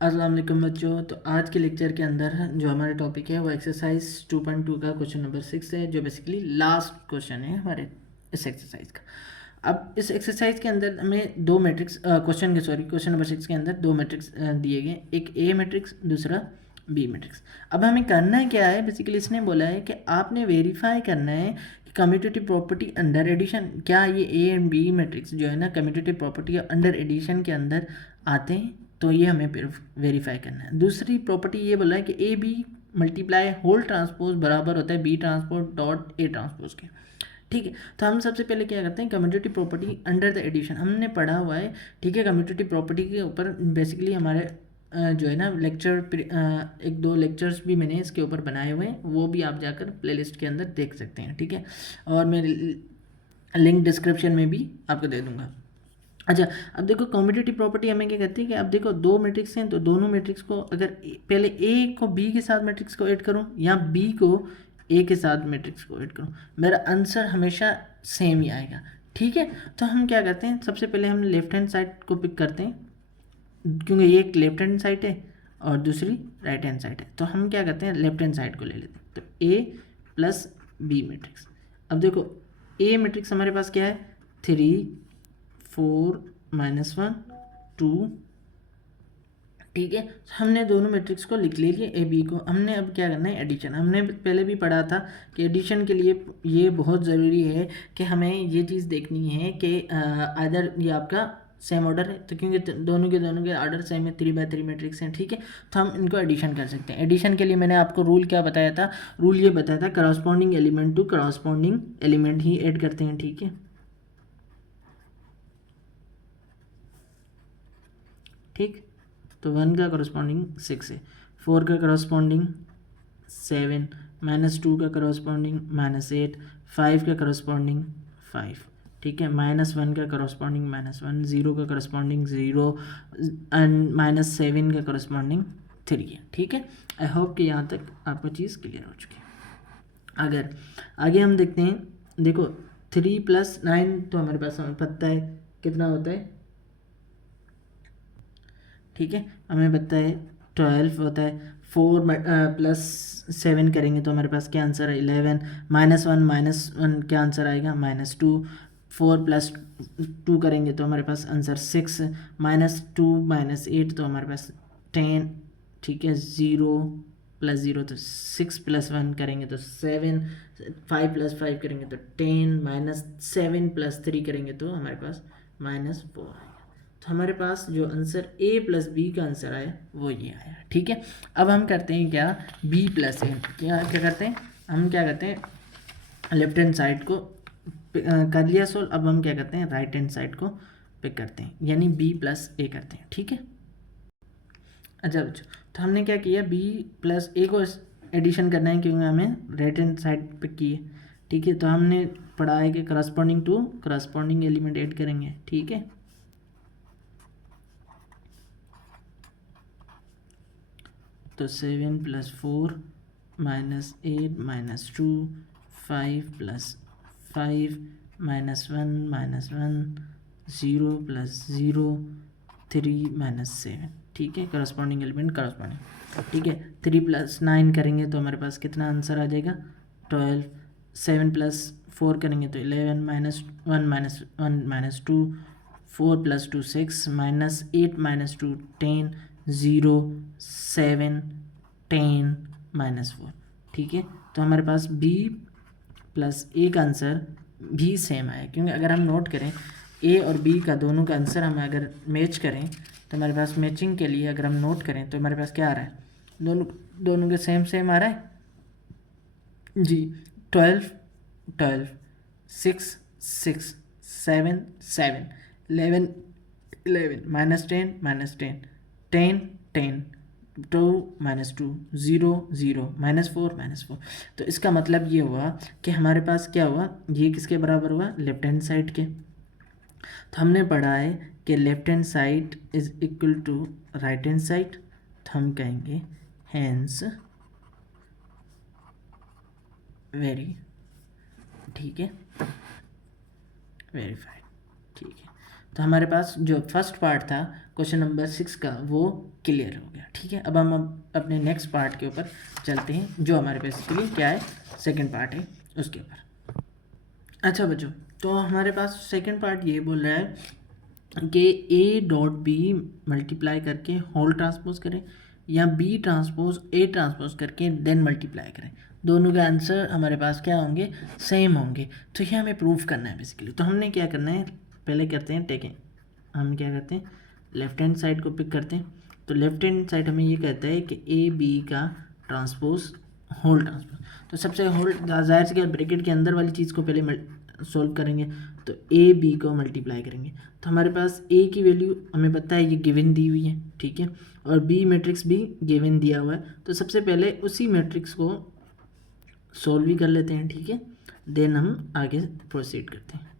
अस्सलाम वालेकुम बच्चों। तो आज के लेक्चर के अंदर जो हमारा टॉपिक है वो एक्सरसाइज 2.2 का क्वेश्चन नंबर 6 है, जो बेसिकली लास्ट क्वेश्चन है हमारे इस एक्सरसाइज का। अब इस एक्सरसाइज के अंदर हमें दो मैट्रिक्स क्वेश्चन नंबर 6 के अंदर दो मैट्रिक्स दिए गए, एक ए मैट्रिक्स, दूसरा बी मैट्रिक्स। अब हमें करना है क्या है, बेसिकली इसने बोला है कि आपने वेरीफाई करना है कि कम्यूटेटिव प्रॉपर्टी अंडर एडिशन, क्या ये ए एंड बी मैट्रिक्स जो है ना कम्यूटेटिव प्रॉपर्टी अंडर एडिशन के अंदर आते हैं। तो ये हमें वेरीफाई करना है। दूसरी प्रॉपर्टी ये बोला है कि A B multiply whole transpose बराबर होता है B transpose dot A transpose के। ठीक है, तो हम सबसे पहले क्या करते हैं, commutative property under the addition हमने पढ़ा हुआ है। ठीक है, कम्यूटेटिव प्रॉपर्टी के ऊपर बेसिकली हमारे जो है ना लेक्चर, एक दो लेक्चर्स भी मैंने इसके ऊपर बनाए हुए हैं, वो भी आप जाकर प्लेलिस्ट के अंदर देख सकते हैं। ठीक है, और मैं लिंक डिस्क्रिप्शन में भी आपको दे दूंगा। अच्छा, अब देखो कॉम्पिटिटिव प्रॉपर्टी हमें क्या कहती है कि अब देखो दो मैट्रिक्स हैं, तो दोनों मैट्रिक्स को अगर पहले ए को बी के साथ मैट्रिक्स को ऐड करूं या बी को ए के साथ मैट्रिक्स को ऐड करूं, मेरा आंसर हमेशा सेम ही आएगा। ठीक है, तो हम क्या करते हैं, सबसे पहले हम लेफ्ट हैंड साइड को पिक करते हैं, क्योंकि ये एक लेफ्ट हैंड साइड है और दूसरी राइट हैंड साइड है। तो हम क्या करते हैं, लेफ्ट हैंड साइड को ले लेते हैं। तो ए प्लस बी मैट्रिक्स। अब देखो ए मैट्रिक्स हमारे पास क्या है, 3 4 -1 2। ठीक है, हमने दोनों मैट्रिक्स को लिख ले लिए ए बी को। हमने अब क्या करना है, एडिशन। हमने पहले भी पढ़ा था कि एडिशन के लिए ये बहुत ज़रूरी है कि हमें ये चीज़ देखनी है कि अदर ये आपका सेम ऑर्डर है, तो क्योंकि दोनों के ऑर्डर सेम है, 3x3 मैट्रिक्स हैं। ठीक है, तो हम इनको एडिशन कर सकते हैं। एडिशन के लिए मैंने आपको रूल क्या बताया था, रूल ये बताया था corresponding element to corresponding element ही ऐड करते हैं। ठीक है, ठीक, तो 1 का करस्पॉन्डिंग 6 है, 4 का करस्पॉन्डिंग 7, -2 का करस्पॉन्डिंग -8, 5 का करस्पॉन्डिंग 5। ठीक है, -1 का करस्पॉन्डिंग -1, 0 का करस्पॉन्डिंग 0 एंड -7 का करस्पॉन्डिंग 3 है। ठीक है, आई होप कि यहाँ तक आपको चीज़ क्लियर हो चुकी है। अगर आगे हम देखते हैं, देखो 3 + 9 तो हमारे पास हमें पता है कितना होता है। ठीक है, हमें पता है 12 होता है। 4 + 7 करेंगे तो हमारे पास क्या आंसर है, 11। -1 क्या आंसर आएगा, -2। 4 + 2 करेंगे तो हमारे पास आंसर 6। -2 -8 तो हमारे पास 10। ठीक है, 0 + 0 तो 6 + 1 करेंगे तो 7। 5 + 5 करेंगे तो 10। -7 + 3 करेंगे तो हमारे पास -4 आएगा। तो हमारे पास जो आंसर a + b का आंसर आया वो ये आया। ठीक है, अब हम करते हैं क्या, b + a। क्या क्या करते हैं, हम क्या करते हैं, लेफ्ट हैंड साइड को कर लिया सोल्व। अब हम क्या करते हैं, राइट हैंड साइड को पिक करते हैं, यानी b + a करते हैं। ठीक है, अच्छा बच्चों, तो हमने क्या किया, b + a को एडिशन करना है क्योंकि हमें राइट हैंड साइड पिक की है। ठीक है, तो हमने पढ़ा है कि corresponding to corresponding element add करेंगे। ठीक है, तो 7 + 4 -8 -2 5 + 5 -1 -1 0 + 0 3 -7। ठीक है, करस्पॉन्डिंग एलिमेंट करस्पॉन्डिंग। ठीक है, 3 + 9 करेंगे तो हमारे पास कितना आंसर आ जाएगा, 12। 7 + 4 करेंगे तो 11। -1 -1 -2 4 + 2 6 -8 -2 10 0 7 10 -4। ठीक है, तो हमारे पास b + a का आंसर भी सेम आया, क्योंकि अगर हम नोट करें a और b का दोनों का आंसर हम अगर मैच करें तो हमारे पास मैचिंग के लिए अगर हम नोट करें तो हमारे पास क्या आ रहा है, दोनों दोनों के सेम आ रहा है जी। 12 12 6 6 7 7 11 11 -10 -10 10 10 2 -2 0 0 -4 -4। तो इसका मतलब ये हुआ कि हमारे पास क्या हुआ, ये किसके बराबर हुआ, लेफ्ट हैंड साइड के। तो हमने पढ़ा है कि left hand side is equal to right hand side, तो हम कहेंगे हैंस वेरी। ठीक है, वेरीफाइड। ठीक है, तो हमारे पास जो फर्स्ट पार्ट था क्वेश्चन नंबर 6 का वो क्लियर हो गया। ठीक है, अब हम अपने नेक्स्ट पार्ट के ऊपर चलते हैं जो हमारे बेसिकली क्या है, सेकंड पार्ट है उसके ऊपर। अच्छा बच्चों, तो हमारे पास सेकंड पार्ट ये बोल रहा है कि ए डॉट बी मल्टीप्लाई करके होल ट्रांसपोज करें या बी ट्रांसपोज ए ट्रांसपोज करके देन मल्टीप्लाई करें। दोनों के आंसर हमारे पास क्या होंगे, सेम होंगे। तो ये हमें प्रूफ करना है बेसिकली। तो हमने क्या करना है, पहले करते हैं टेकें, हम क्या करते हैं लेफ्ट हैंड साइड को पिक करते हैं। तो लेफ्ट हैंड साइड हमें ये कहता है कि ए बी का ट्रांसपोज होल ट्रांसपोज। तो सबसे होल जाहिर से क्या ब्रैकेट के अंदर वाली चीज़ को पहले सॉल्व करेंगे, तो ए बी को मल्टीप्लाई करेंगे। तो हमारे पास ए की वैल्यू हमें पता है ये गिवन दी हुई है, ठीक है, और बी मैट्रिक्स भी गिवन दिया हुआ है। तो सबसे पहले उसी मैट्रिक्स को सॉल्व भी कर लेते हैं, ठीक है, देन हम आगे प्रोसीड करते हैं।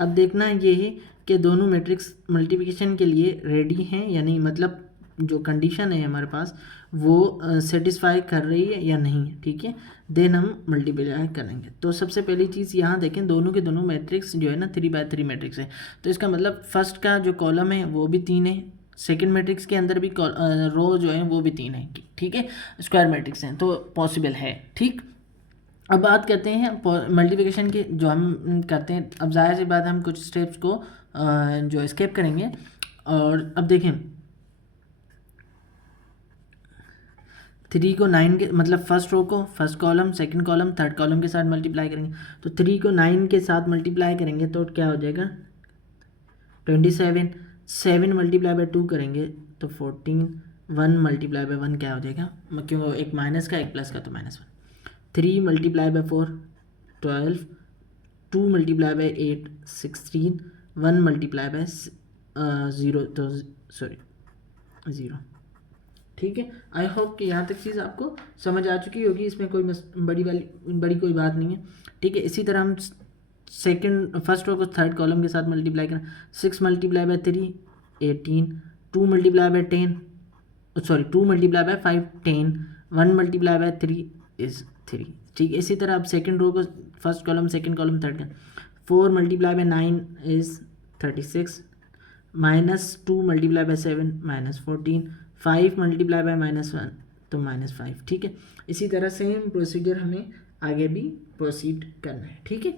अब देखना ये है कि दोनों मैट्रिक्स मल्टीप्लिकेशन के लिए रेडी हैं या नहीं, मतलब जो कंडीशन है हमारे पास वो सेटिस्फाई कर रही है या नहीं, ठीक है, देन हम मल्टीप्लाई करेंगे। तो सबसे पहली चीज़ यहाँ देखें, दोनों के दोनों मैट्रिक्स जो है ना 3x3 मैट्रिक्स है। तो इसका मतलब फर्स्ट का जो कॉलम है वो भी 3 है, सेकेंड मैट्रिक्स के अंदर भी रो जो है वो भी 3 है, ठीक है, स्क्वायर मैट्रिक्स हैं तो पॉसिबल है। ठीक, अब बात करते हैं मल्टीप्लिकेशन की जो हम करते हैं। अब जाहिर सी बात है हम कुछ स्टेप्स को जो स्किप करेंगे। और अब देखें 3 को 9 के मतलब फर्स्ट रो को first column second column third column के साथ मल्टीप्लाई करेंगे। तो 3 को 9 के साथ मल्टीप्लाई करेंगे तो क्या हो जाएगा 27। 7 मल्टीप्लाई बाय 2 करेंगे तो 14। 1 मल्टीप्लाई बाय 1 क्या हो जाएगा, क्यों एक माइनस का एक प्लस का तो -1। 3 multiply by 4 12। 2 multiply by 8 16। 1 multiply by 0 तो सॉरी 0। ठीक है, आई होप कि यहाँ तक चीज़ आपको समझ आ चुकी होगी, इसमें कोई बड़ी कोई बात नहीं है। ठीक है, इसी तरह हम सेकंड फर्स्ट रो को थर्ड कॉलम के साथ मल्टीप्लाई करें। 6 multiply by 3 18। 2 multiply by 10 sorry 2 multiply by 5 10। 1 multiply by 3 is 3। ठीक है, इसी तरह आप सेकंड रो को first column second column third का 4 multiply by 9 is 36। -2 multiply by 7 -14। 5 multiply by -1 तो -5। ठीक है, इसी तरह सेम प्रोसीजर हमें आगे भी प्रोसीड करना है। ठीक है,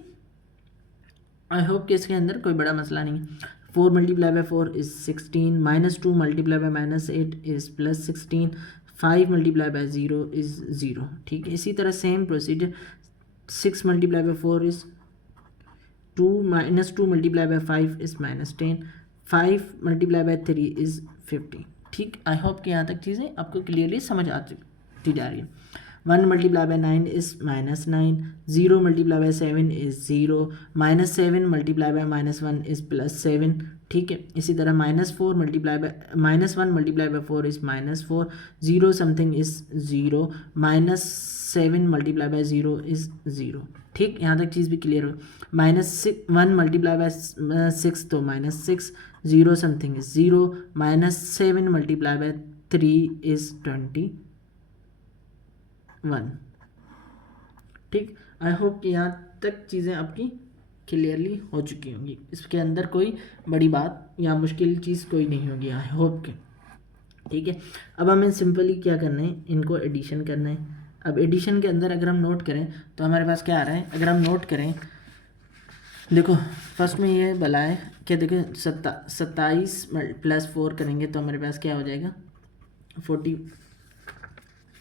आई होप कि इसके अंदर कोई बड़ा मसला नहीं है। 4 multiply by 4 is 16। -2 multiply by -8 is +16। 5 multiply by 0 is 0। ठीक है, इसी तरह same procedure 6 multiply by 4 is 2 -2 multiply by 5 is -10। 5 multiply by 3 is 50। ठीक, आई होप कि यहाँ तक चीज़ें आपको क्लियरली समझ आती जा रही है। 1 multiply by 9 is -9। 0 multiply by 7 is 0। -7 multiply by -1 is +7। ठीक है, इसी तरह -4 multiply by -1 multiply by 4 is -4। 0 something is 0। -7 multiply by 0 is 0। ठीक, यहाँ तक चीज़ भी क्लियर हो। -1 मल्टीप्लाई बाय 6 तो -6। 0 something is 0। -7 multiply by 3 is 21। ठीक, आई होप कि यहाँ तक चीज़ें आपकी क्लियरली हो चुकी होंगी, इसके अंदर कोई बड़ी बात या मुश्किल चीज़ कोई नहीं होगी, आई होप के। ठीक है, अब हमें सिंपली क्या करना है, इनको एडिशन करना है। अब एडिशन के अंदर अगर हम नोट करें तो हमारे पास क्या आ रहा है, अगर हम नोट करें देखो फर्स्ट में ये भला है कि देखो 27 + 4 करेंगे तो हमारे पास क्या हो जाएगा 40।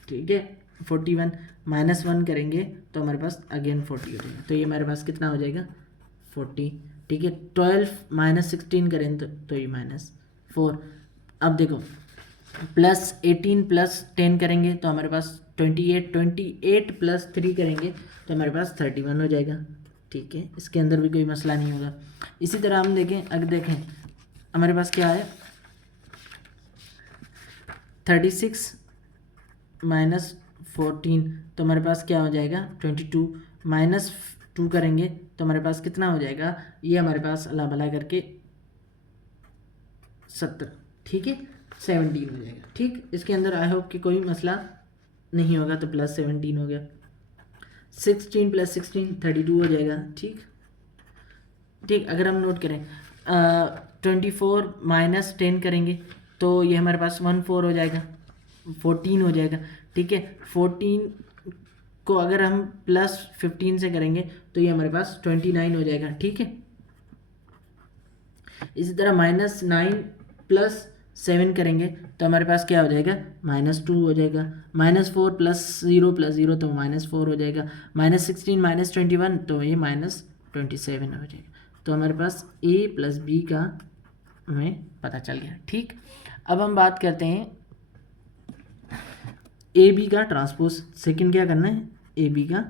ठीक है, 41 -1 करेंगे तो हमारे पास अगेन 40 हो जाएगा, तो ये हमारे पास कितना हो जाएगा 40। ठीक है, 12 -16 करें तो ये -4। अब देखो +18 + 10 करेंगे तो हमारे पास 28। 28 + 3 करेंगे तो हमारे पास 31 हो जाएगा। ठीक है, इसके अंदर भी कोई मसला नहीं होगा। इसी तरह हम देखें, अगर देखें हमारे पास क्या है 36 -14 तो हमारे पास क्या हो जाएगा 22। -2 करेंगे तो हमारे पास कितना हो जाएगा, ये हमारे पास अल्लाह भला करके 70। ठीक है, 17 हो जाएगा। ठीक, इसके अंदर आई होप कि कोई मसला नहीं होगा, तो +17 हो गया। 16 + 16 32 हो जाएगा। ठीक, ठीक, अगर हम नोट करें 24 माइनस 10 करेंगे तो ये हमारे पास 14 हो जाएगा, 14 हो जाएगा। ठीक है, 14 को अगर हम प्लस 15 से करेंगे तो ये हमारे पास 29 हो जाएगा। ठीक है, इसी तरह -9 प्लस 7 करेंगे तो हमारे पास क्या हो जाएगा, -2 हो जाएगा। -4 प्लस 0 प्लस 0 तो -4 हो जाएगा। -16 -21 तो ये -27 हो जाएगा। तो हमारे पास a प्लस बी का हमें पता चल गया। ठीक, अब हम बात करते हैं ए बी का ट्रांसपोज। सेकंड क्या करना है, ए बी का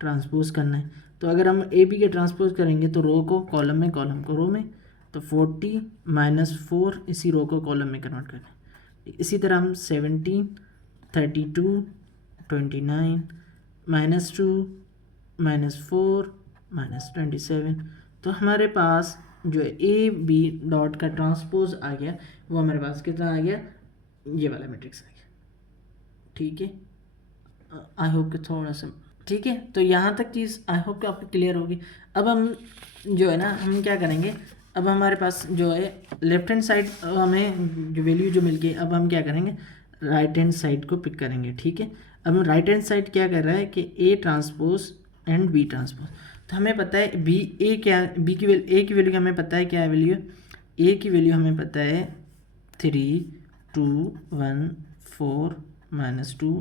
ट्रांसपोज करना है। तो अगर हम ए बी के ट्रांसपोज करेंगे तो रो को कॉलम में, कॉलम को रो में, तो 40 -4 इसी रो को कॉलम में कन्वर्ट करना है। इसी तरह हम 17 32 29 -2 -4 -27, तो हमारे पास जो ए बी डॉट का ट्रांसपोज आ गया वो हमारे पास कितना आ गया, ये वाला मैट्रिक्स आ गया। ठीक है, आई होप कि थोड़ा सा ठीक है। तो यहाँ तक चीज़ आई होप कि आपको क्लियर होगी। अब हम जो है ना, हम क्या करेंगे, अब हमारे पास जो है लेफ्ट हैंड साइड हमें जो वैल्यू जो मिल गई, अब हम क्या करेंगे, राइट हैंड साइड को पिक करेंगे। ठीक है, अब हम राइट हैंड साइड क्या कर रहा है कि A transpose and B transpose. तो हमें पता है बी ए क्या, बी की वैल्यू, ए की वैल्यू हमें पता है क्या है वैल्यू, ए की वैल्यू हमें पता है 3 2 1 4 -2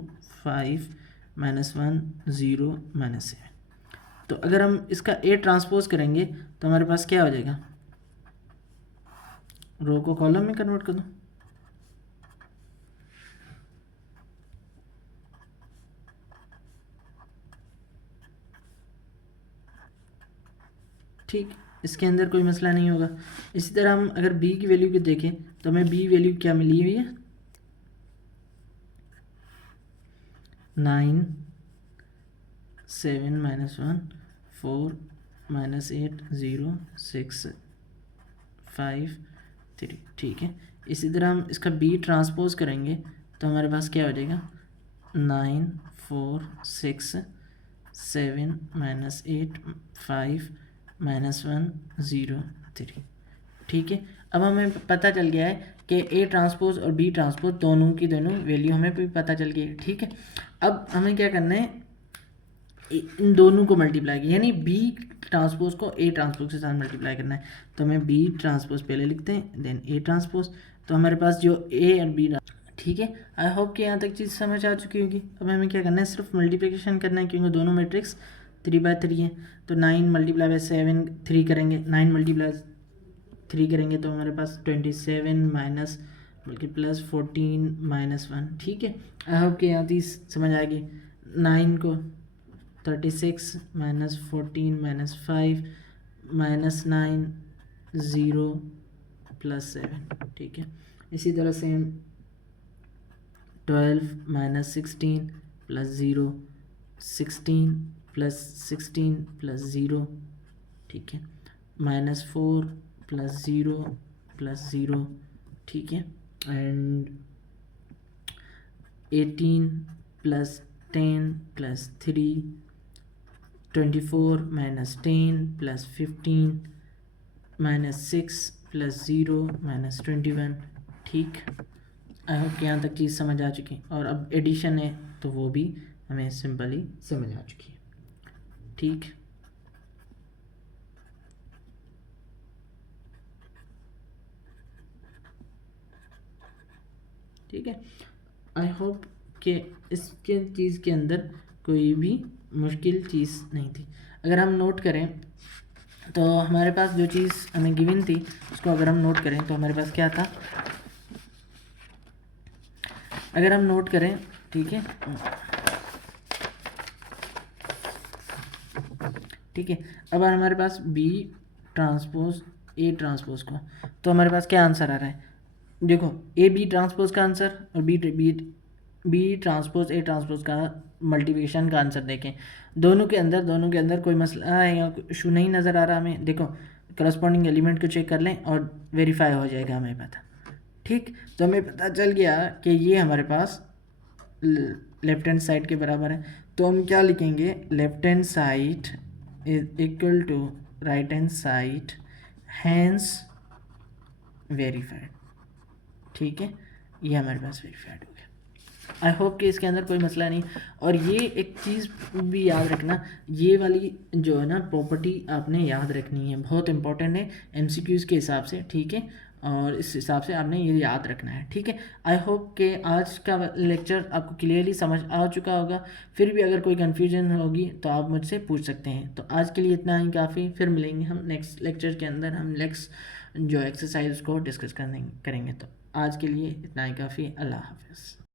5 -1 0 -7। तो अगर हम इसका ए ट्रांसपोज करेंगे तो हमारे पास क्या हो जाएगा, रो को कॉलम में कन्वर्ट कर दो। ठीक, इसके अंदर कोई मसला नहीं होगा। इसी तरह हम अगर बी की वैल्यू को देखें तो हमें बी वैल्यू क्या मिली हुई है, 9 7 -1 4 -8 0 6 5 3। ठीक है, इसी तरह हम इसका बी ट्रांसपोज करेंगे तो हमारे पास क्या हो जाएगा, 9 4 6 7 -8 5 -1 0 3। ठीक है, अब हमें पता चल गया है कि ए ट्रांसपोज और बी ट्रांसपोज दोनों की दोनों वैल्यू हमें भी पता चल गई है। ठीक है, अब हमें क्या करना है, इन दोनों को मल्टीप्लाई किया, यानी बी ट्रांसपोज को ए ट्रांसपोज के साथ मल्टीप्लाई करना है। तो हमें बी ट्रांसपोज पहले लिखते हैं, देन ए ट्रांसपोज। तो हमारे पास जो ए और बी, ठीक है, आई होप कि यहाँ तक चीज़ समझ आ चुकी होगी। अब हमें क्या करना है, सिर्फ मल्टीप्लिकेशन करना है क्योंकि दोनों मैट्रिक्स 3/3 है। तो 9 × 7 3 करेंगे, 9 × 3 करेंगे तो हमारे पास 27 माइनस बल्कि प्लस 14 -1। ठीक है, आई होप कि यहाँ चीज़ समझ आ गई। 9 को 36 -14 -5 -9 0 +7। ठीक है, इसी तरह से 12 -16 +0 16 +16 +0। ठीक है, -4 +0 +0। ठीक है, एंड 18 +10 +3 24 -10 +15 -6 +0 -21। ठीक, आई होप कि यहाँ तक चीज़ समझ आ चुकी है। और अब एडिशन है तो वो भी हमें सिंपली समझ आ चुकी है। ठीक, ठीक है, आई होप कि इसके चीज़ के अंदर कोई भी मुश्किल चीज़ नहीं थी। अगर हम नोट करें तो हमारे पास जो चीज़ हमें गिवन थी उसको अगर हम नोट करें तो हमारे पास क्या था, अगर हम नोट करें, ठीक है, ठीक है, अब हमारे पास बी ट्रांसपोज ए ट्रांसपोज को, तो हमारे पास क्या आंसर आ रहा है, देखो ए बी ट्रांसपोज का आंसर और बी ट्रांसपोज ए ट्रांसपोज का मल्टीप्लिकेशन का आंसर देखें, दोनों के अंदर कोई मसला या इशू नहीं नज़र आ रहा हमें। देखो करस्पॉन्डिंग एलिमेंट को चेक कर लें और वेरीफाई हो जाएगा हमें पता। ठीक, तो हमें पता चल गया कि ये हमारे पास लेफ्ट हैंड साइड के बराबर है। तो हम क्या लिखेंगे, left hand side is equal to right hand side hence verified. ठीक है, ये हमारे पास वेरीफाइड हो गया। आई होप कि इसके अंदर कोई मसला नहीं। और ये एक चीज़ भी याद रखना, ये वाली जो है ना प्रॉपर्टी आपने याद रखनी है, बहुत इंपॉर्टेंट है एमसीक्यूज़ के हिसाब से। ठीक है, और इस हिसाब से आपने ये याद रखना है। ठीक है, आई होप कि आज का लेक्चर आपको क्लियरली समझ आ चुका होगा। फिर भी अगर कोई कन्फ्यूजन होगी तो आप मुझसे पूछ सकते हैं। तो आज के लिए इतना ही काफ़ी, फिर मिलेंगे हम नेक्स्ट लेक्चर के अंदर, हम नेक्स्ट जो एक्सरसाइज को डिस्कस करेंगे। तो आज के लिए इतना ही काफ़ी। अल्लाह हाफ़िज़।